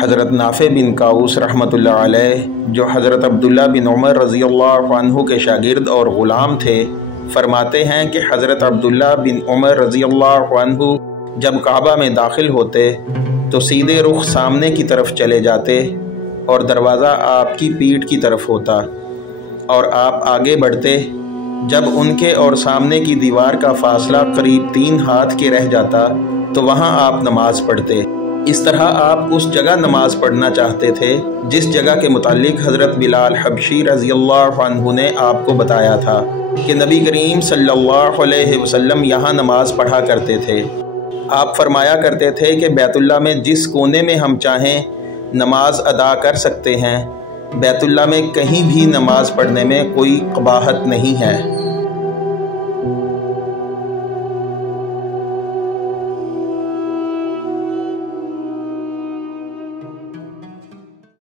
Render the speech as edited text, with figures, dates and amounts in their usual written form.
حضرت نافع بن قاؤس رحمۃ اللہ علیہ جو حضرت عبداللہ بن عمر رضی اللہ عنہ کے شاگرد اور غلام تھے، فرماتے ہیں کہ حضرت عبداللہ بن عمر رضی اللہ عنہ جب کعبہ میں داخل ہوتے تو سیدھے رخ سامنے کی طرف چلے جاتے اور دروازہ آپ کی پیٹھ کی طرف ہوتا اور آپ آگے بڑھتے۔ جب ان کے اور سامنے کی دیوار کا فاصلہ قریب 3 ہاتھ کے رہ جاتا تو وہاں آپ نماز پڑھتے۔ اس طرح آپ اس جگہ نماز پڑھنا چاہتے تھے جس جگہ کے متعلق حضرت بلال حبشی رضی اللہ عنہ نے آپ کو بتایا تھا کہ نبی کریم صلی اللہ علیہ وسلم یہاں نماز پڑھا کرتے تھے۔ آپ فرمایا کرتے تھے کہ بیت اللہ میں جس کونے میں ہم چاہیں نماز ادا کر سکتے ہیں، بیت اللہ میں کہیں بھی نماز پڑھنے میں کوئی قباحت نہیں ہے۔